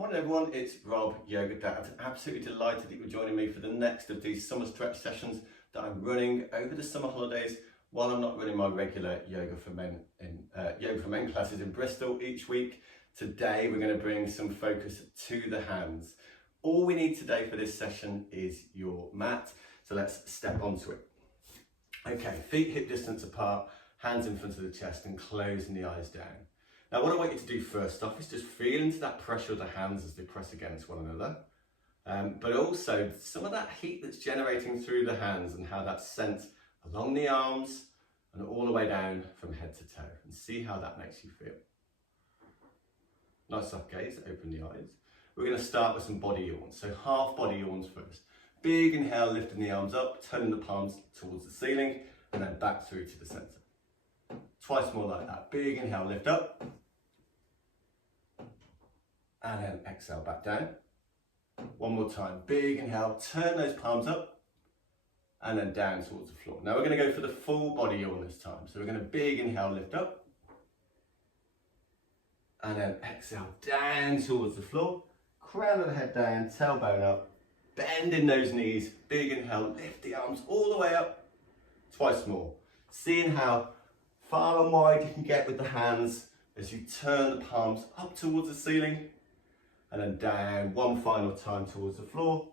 Morning everyone, it's Rob, Yoga Dad. Absolutely delighted that you're joining me for the next of these summer stretch sessions that I'm running over the summer holidays while I'm not running my regular Yoga for Men classes in Bristol each week. Today we're going to bring some focus to the hands. All we need today for this session is your mat, so let's step onto it. Okay, feet hip distance apart, hands in front of the chest and closing the eyes down. Now what I want you to do first off is just feel into that pressure of the hands as they press against one another, but also some of that heat that's generating through the hands and how that's sent along the arms and all the way down from head to toe, and see how that makes you feel. Nice soft gaze, open the eyes. We're going to start with some body yawns, so half body yawns first. Big inhale, lifting the arms up, turning the palms towards the ceiling and then back through to the centre. Twice more like that. Big inhale, lift up. And then exhale, back down. One more time. Big inhale, turn those palms up. And then down towards the floor. Now we're going to go for the full body yawn this time. So we're going to big inhale, lift up. And then exhale, down towards the floor. Crown of the head down, tailbone up. Bending those knees. Big inhale, lift the arms all the way up. Twice more. Seeing how far and wide you can get with the hands as you turn the palms up towards the ceiling and then down one final time towards the floor.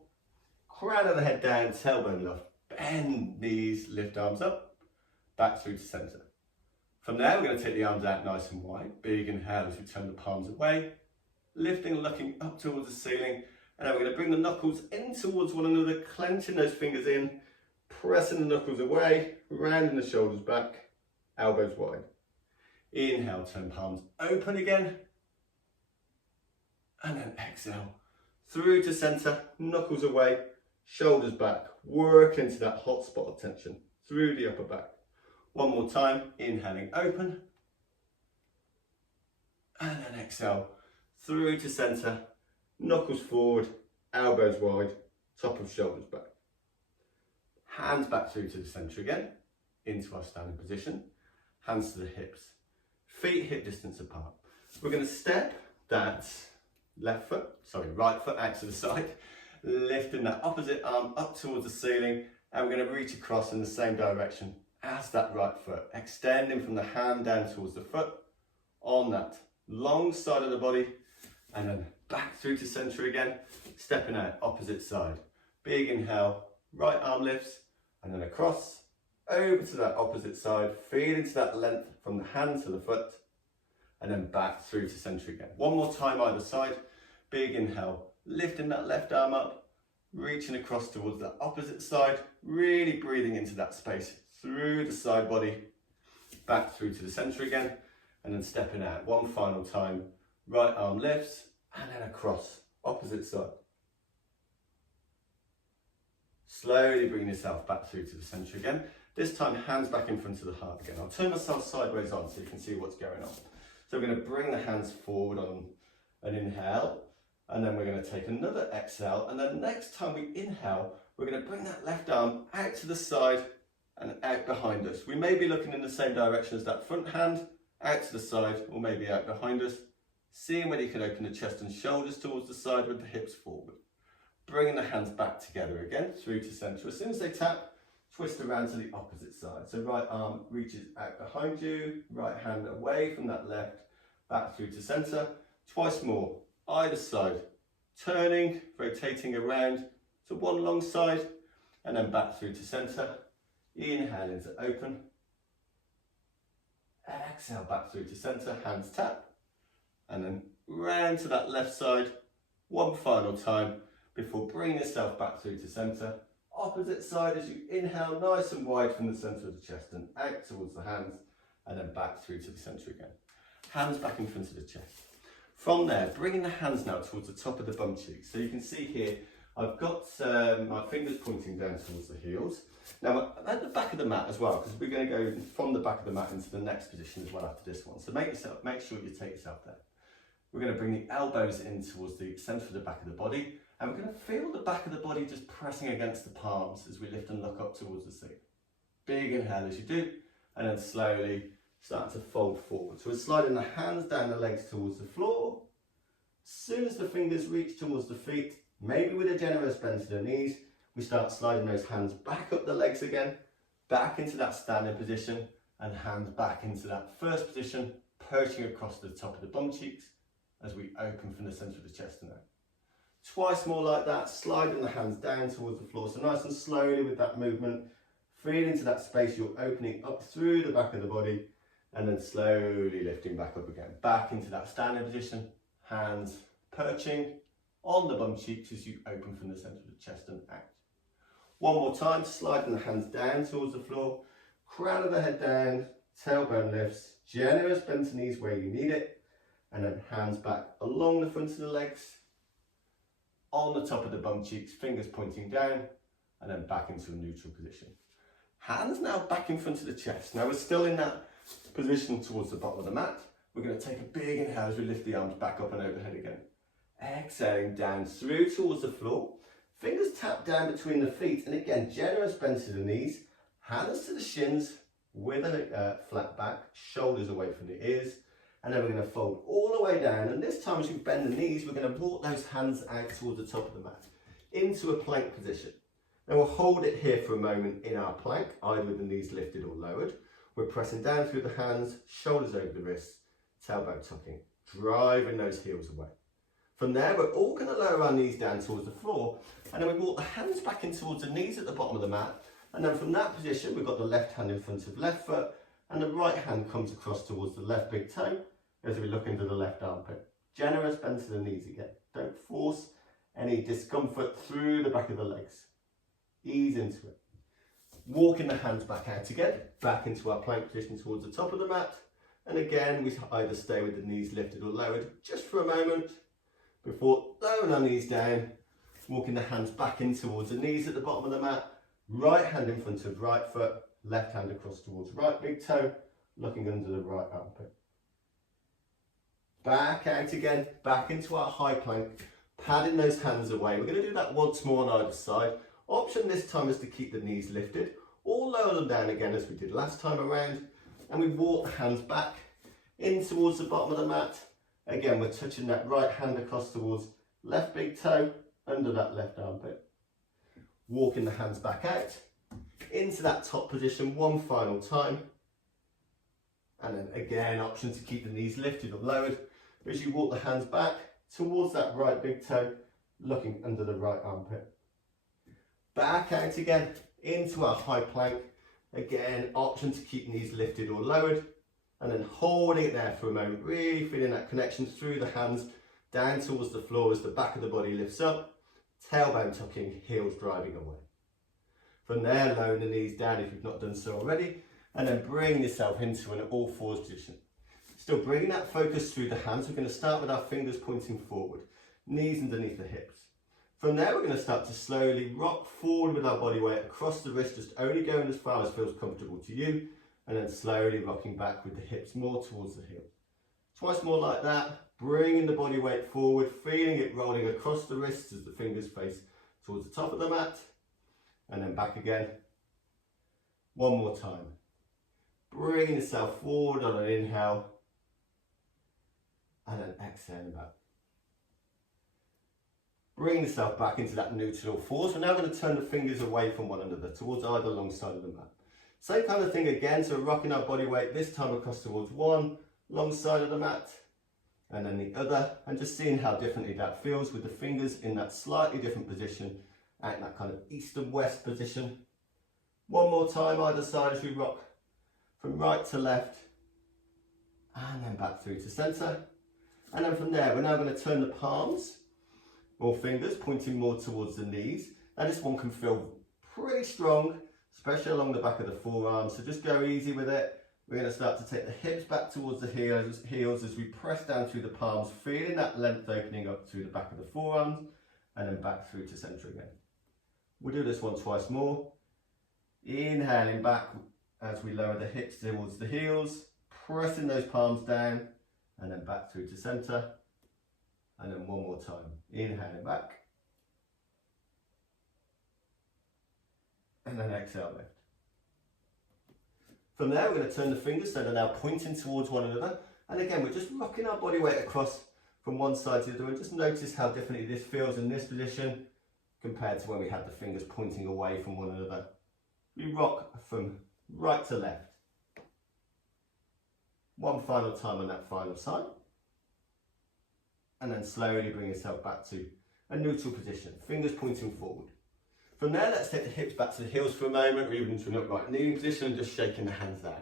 Crown of the head down, tailbone up, bend knees, lift arms up, back through to centre. From there, we're going to take the arms out nice and wide. Big inhale as we turn the palms away, lifting and looking up towards the ceiling. And then we're going to bring the knuckles in towards one another, clenching those fingers in, pressing the knuckles away, rounding the shoulders back, elbows wide. Inhale, turn palms open again. And then exhale, through to centre, knuckles away, shoulders back, work into that hot spot of tension, through the upper back. One more time, inhaling open. And then exhale, through to centre, knuckles forward, elbows wide, top of shoulders back. Hands back through to the centre again, into our standing position. Hands to the hips, feet hip distance apart. We're going to step that right foot out to the side, lifting that opposite arm up towards the ceiling, and we're going to reach across in the same direction as that right foot, extending from the hand down towards the foot on that long side of the body, and then back through to centre again, stepping out opposite side. Big inhale, right arm lifts, and then across, over to that opposite side, feeling to that length from the hand to the foot, and then back through to centre again. One more time either side. Big inhale, lifting that left arm up, reaching across towards the opposite side, really breathing into that space through the side body, back through to the centre again, and then stepping out. One final time, right arm lifts, and then across, opposite side. Slowly bring yourself back through to the centre again. This time, hands back in front of the heart again. I'll turn myself sideways on so you can see what's going on. So we're going to bring the hands forward on an inhale, and then we're going to take another exhale, and then next time we inhale, we're going to bring that left arm out to the side and out behind us. We may be looking in the same direction as that front hand, out to the side, or maybe out behind us. Seeing whether you can open the chest and shoulders towards the side with the hips forward. Bringing the hands back together again, through to centre. As soon as they tap, twist around to the opposite side. So right arm reaches out behind you, right hand away from that left, back through to centre. Twice more, either side. Turning, rotating around to one long side, and then back through to centre. Inhale into open. Exhale back through to centre, hands tap. And then round to that left side, one final time before bringing yourself back through to centre. Opposite side as you inhale nice and wide from the centre of the chest and out towards the hands, and then back through to the centre again. Hands back in front of the chest. From there, bringing the hands now towards the top of the bum cheeks. So you can see here, I've got my fingers pointing down towards the heels. Now I'm at the back of the mat as well, because we're going to go from the back of the mat into the next position as well after this one. So make sure you take yourself there. We're going to bring the elbows in towards the centre of the back of the body, and we're going to feel the back of the body just pressing against the palms as we lift and look up towards the ceiling. Big inhale as you do, and then slowly start to fold forward. So we're sliding the hands down the legs towards the floor, As soon as the fingers reach towards the feet, maybe with a generous bend to the knees, we start sliding those hands back up the legs again, back into that standing position, and hands back into that first position, perching across the top of the bum cheeks as we open from the centre of the chest and out. Twice more like that, sliding the hands down towards the floor. So nice and slowly with that movement, feel into that space you're opening up through the back of the body, and then slowly lifting back up again, back into that standing position, hands perching on the bum cheeks as you open from the centre of the chest and out. One more time, sliding the hands down towards the floor, crown of the head down, tailbone lifts, generous bend to knees where you need it, and then hands back along the front of the legs, on the top of the bum cheeks, fingers pointing down, and then back into a neutral position. Hands now back in front of the chest. Now we're still in that position towards the bottom of the mat. We're going to take a big inhale as we lift the arms back up and overhead again. Exhaling down through towards the floor. Fingers tap down between the feet, and again, generous bend to the knees, hands to the shins with a flat back, shoulders away from the ears, and then we're going to fold all the way down, and this time as we bend the knees, we're going to walk those hands out towards the top of the mat, into a plank position. Then we'll hold it here for a moment in our plank, either with the knees lifted or lowered. We're pressing down through the hands, shoulders over the wrists, tailbone tucking, driving those heels away. From there, we're all going to lower our knees down towards the floor, and then we walk the hands back in towards the knees at the bottom of the mat, and then from that position, we've got the left hand in front of left foot, and the right hand comes across towards the left big toe as we look into the left armpit. Generous bend to the knees again. Don't force any discomfort through the back of the legs. Ease into it. Walking the hands back out again, back into our plank position towards the top of the mat, and again, we either stay with the knees lifted or lowered just for a moment, before lowering our knees down, walking the hands back in towards the knees at the bottom of the mat, right hand in front of right foot, left hand across towards right big toe, looking under the right armpit. Back out again, back into our high plank, padding those hands away. We're going to do that once more on either side. Option this time is to keep the knees lifted, or lower them down again as we did last time around, and we walk the hands back in towards the bottom of the mat. Again, we're touching that right hand across towards left big toe, under that left armpit. Walking the hands back out, into that top position one final time. And then again, option to keep the knees lifted or lowered. As you walk the hands back towards that right big toe, looking under the right armpit. Back out again, into our high plank. Again, option to keep knees lifted or lowered. And then holding it there for a moment, really feeling that connection through the hands, down towards the floor as the back of the body lifts up, tailbone tucking, heels driving away. From there, lowering the knees down if you've not done so already, and then bring yourself into an all fours position. Still bringing that focus through the hands. We're going to start with our fingers pointing forward, knees underneath the hips. From there, we're going to start to slowly rock forward with our body weight across the wrist, just only going as far as feels comfortable to you, and then slowly rocking back with the hips more towards the heel. Twice more like that, bringing the body weight forward, feeling it rolling across the wrists as the fingers face towards the top of the mat, and then back again. One more time. Bringing yourself forward on an inhale, and then exhaling back. Bring yourself back into that neutral force. We're now going to turn the fingers away from one another towards either long side of the mat. Same kind of thing again, so we're rocking our body weight this time across towards one long side of the mat and then the other, and just seeing how differently that feels with the fingers in that slightly different position, out in that kind of east and west position. One more time either side as we rock from right to left and then back through to centre. And then from there, we're now going to turn the palms or fingers pointing more towards the knees. Now this one can feel pretty strong, especially along the back of the forearms, so just go easy with it. We're going to start to take the hips back towards the heels as we press down through the palms, feeling that length opening up through the back of the forearms, and then back through to centre again. We'll do this one twice more. Inhaling back as we lower the hips towards the heels, pressing those palms down, and then back through to centre. And then one more time. Inhaling back. And then exhale lift. From there, we're going to turn the fingers so they're now pointing towards one another. And again, we're just rocking our body weight across from one side to the other, and just notice how differently this feels in this position compared to when we had the fingers pointing away from one another. We rock from right to left. One final time on that final side. And then slowly bring yourself back to a neutral position, fingers pointing forward. From there, let's take the hips back to the heels for a moment, or even into an upright kneeling position, and just shaking the hands down.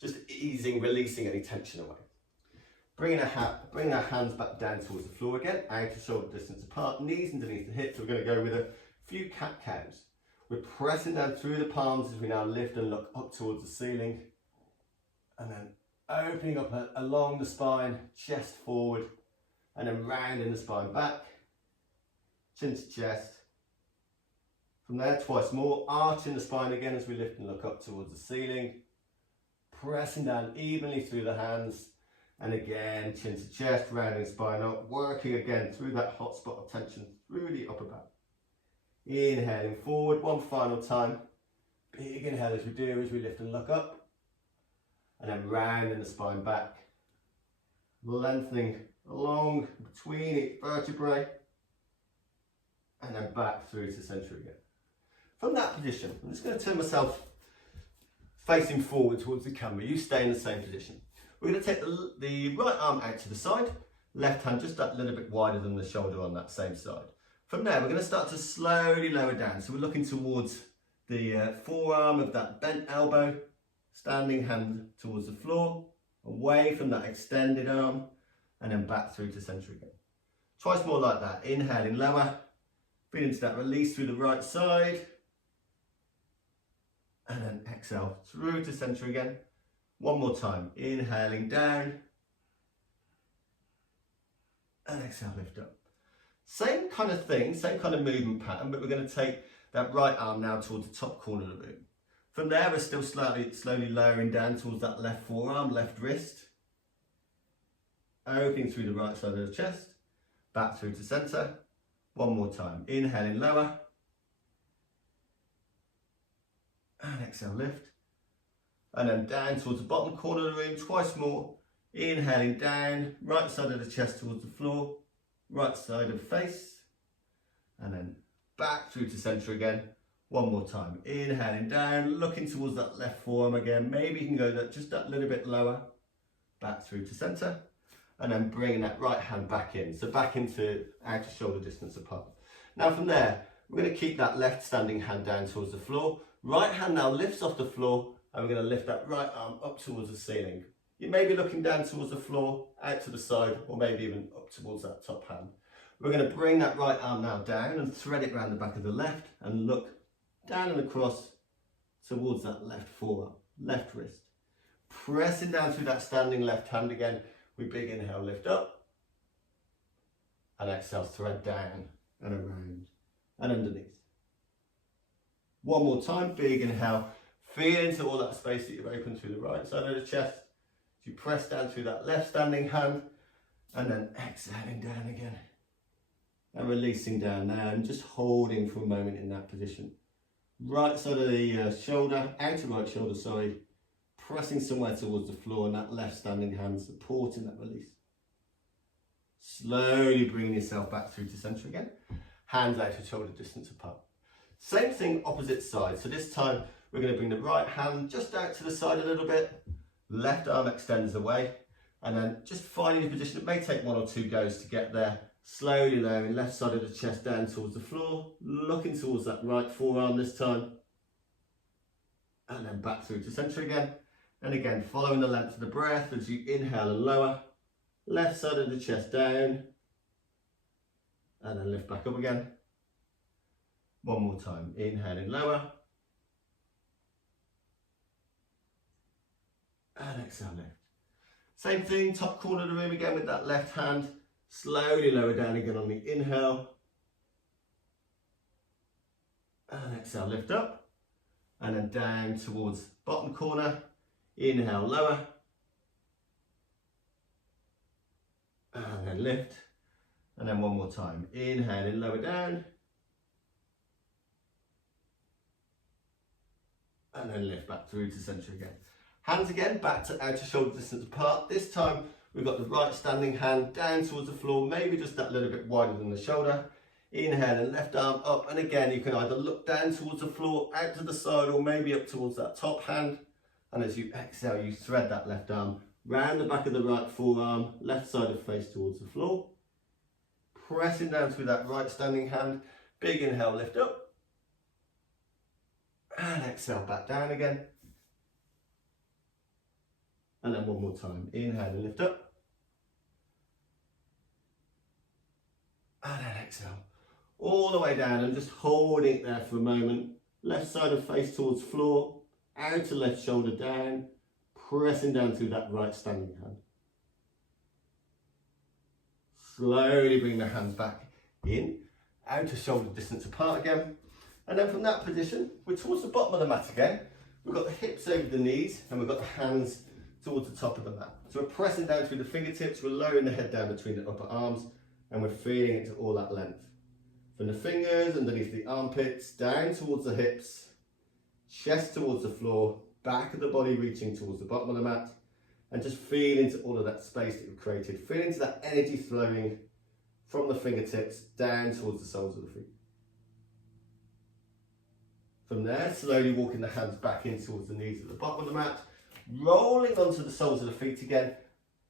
Just easing, releasing any tension away. Bring our hands back down towards the floor again, out to shoulder distance apart, knees underneath the hips. We're going to go with a few cat-cows. We're pressing down through the palms as we now lift and look up towards the ceiling. And then opening up along the spine, chest forward, and then rounding the spine back, chin to chest. From there, twice more, arching the spine again as we lift and look up towards the ceiling. Pressing down evenly through the hands. And again, chin to chest, rounding spine up, working again through that hot spot of tension through the upper back. Inhaling forward one final time. Big inhale as we do, as we lift and look up. And then rounding the spine back. Lengthening along between each vertebrae. And then back through to center again. From that position, I'm just going to turn myself facing forward towards the camera. You stay in the same position. We're going to take the right arm out to the side, left hand just that little bit wider than the shoulder on that same side. From there, we're going to start to slowly lower down. So we're looking towards the forearm of that bent elbow, standing hand towards the floor, away from that extended arm, and then back through to center again. Twice more like that. Inhaling lower, feeling into that release through the right side, and then exhale through to center again. One more time, inhaling down, and exhale, lift up. Same kind of thing, same kind of movement pattern, but we're going to take that right arm now towards the top corner of the room. From there, we're still slowly lowering down towards that left forearm, left wrist. Opening through the right side of the chest, back through to center. One more time, inhaling lower, and exhale, lift. And then down towards the bottom corner of the room, twice more. Inhaling down, right side of the chest towards the floor, right side of the face. And then back through to center again. One more time. Inhaling down, looking towards that left forearm again. Maybe you can go just that little bit lower. Back through to center. And then bringing that right hand back in. So back into outer shoulder distance apart. Now from there, we're going to keep that left standing hand down towards the floor. Right hand now lifts off the floor. And we're going to lift that right arm up towards the ceiling. You may be looking down towards the floor, out to the side, or maybe even up towards that top hand. We're going to bring that right arm now down and thread it around the back of the left and look down and across towards that left forearm, left wrist. Pressing down through that standing left hand again. We big inhale, lift up. And exhale, thread down and around and underneath. One more time, big inhale. Feel into all that space that you've opened through the right side of the chest. You press down through that left standing hand and then exhaling down again. And releasing down now and just holding for a moment in that position. Right side of the shoulder, outer right shoulder, sorry. Pressing somewhere towards the floor and that left standing hand supporting that release. Slowly bringing yourself back through to center again. Hands out to shoulder distance apart. Same thing, opposite side. So this time we're going to bring the right hand just out to the side a little bit. Left arm extends away. And then just finding your position. It may take one or two goes to get there. Slowly lowering left side of the chest down towards the floor. Looking towards that right forearm this time. And then back through to center again. And again, following the length of the breath as you inhale and lower. Left side of the chest down. And then lift back up again. One more time. Inhaling lower. And exhale, lift. Same thing, top corner of the room again with that left hand. Slowly lower down again on the inhale. And exhale, lift up. And then down towards bottom corner. Inhale, lower. And then lift. And then one more time. Inhaling, lower down. And then lift back through to center again. Hands again back to outer shoulder distance apart. This time We've got the right standing hand down towards the floor, maybe just that little bit wider than the shoulder. Inhale and left arm up, and again you can either look down towards the floor, out to the side, or maybe up towards that top hand. And as you exhale, you thread that left arm round the back of the right forearm, left side of face towards the floor. Pressing down through that right standing hand. Big inhale, lift up. And exhale, back down again. And then one more time. Inhale and lift up. And then exhale. All the way down and just holding it there for a moment. Left side of face towards floor. Outer left shoulder down. Pressing down through that right standing hand. Slowly bring the hands back in. Outer shoulder distance apart again. And then from that position, we're towards the bottom of the mat again. We've got the hips over the knees and we've got the hands towards the top of the mat. So we're pressing down through the fingertips, we're lowering the head down between the upper arms and we're feeling it to all that length. From the fingers underneath the armpits, down towards the hips, chest towards the floor, back of the body reaching towards the bottom of the mat, and just feel into all of that space that we've created. Feel into that energy flowing from the fingertips down towards the soles of the feet. From there, slowly walking the hands back in towards the knees at the bottom of the mat, rolling onto the soles of the feet again,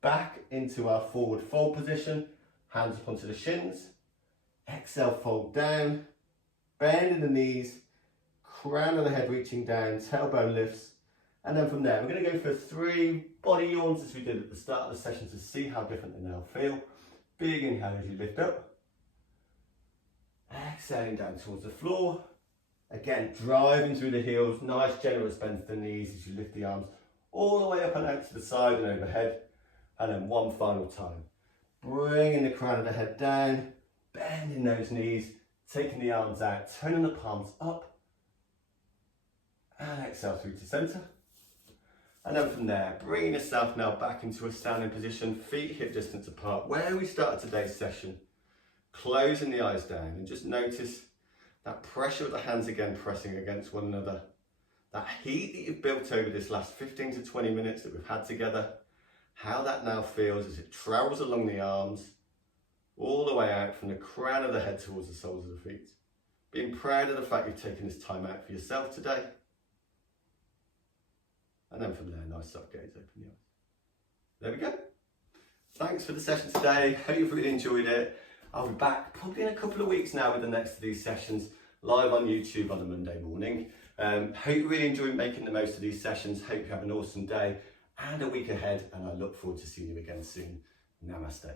back into our forward fold position, hands up onto the shins, exhale, fold down, bending the knees, crown of the head reaching down, tailbone lifts, and then from there we're going to go for 3 body yawns as we did at the start of the session to see how different they now feel. Big inhale as you lift up, exhaling down towards the floor, again driving through the heels, nice generous bend to the knees as you lift the arms all the way up and out to the side and overhead, and then one final time. Bringing the crown of the head down, bending those knees, taking the arms out, turning the palms up, and exhale through to centre. And then from there, bringing yourself now back into a standing position, feet hip distance apart, where we started today's session. Closing the eyes down and just notice that pressure of the hands again pressing against one another. That heat that you've built over this last 15 to 20 minutes that we've had together, how that now feels as it travels along the arms, all the way out from the crown of the head towards the soles of the feet. Being proud of the fact you've taken this time out for yourself today. And then from there, nice soft gaze, open the eyes. There we go. Thanks for the session today. Hope you've really enjoyed it. I'll be back probably in a couple of weeks now with the next of these sessions live on YouTube on a Monday morning. Hope you really enjoyed making the most of these sessions. Hope you have an awesome day and a week ahead, and I look forward to seeing you again soon. Namaste.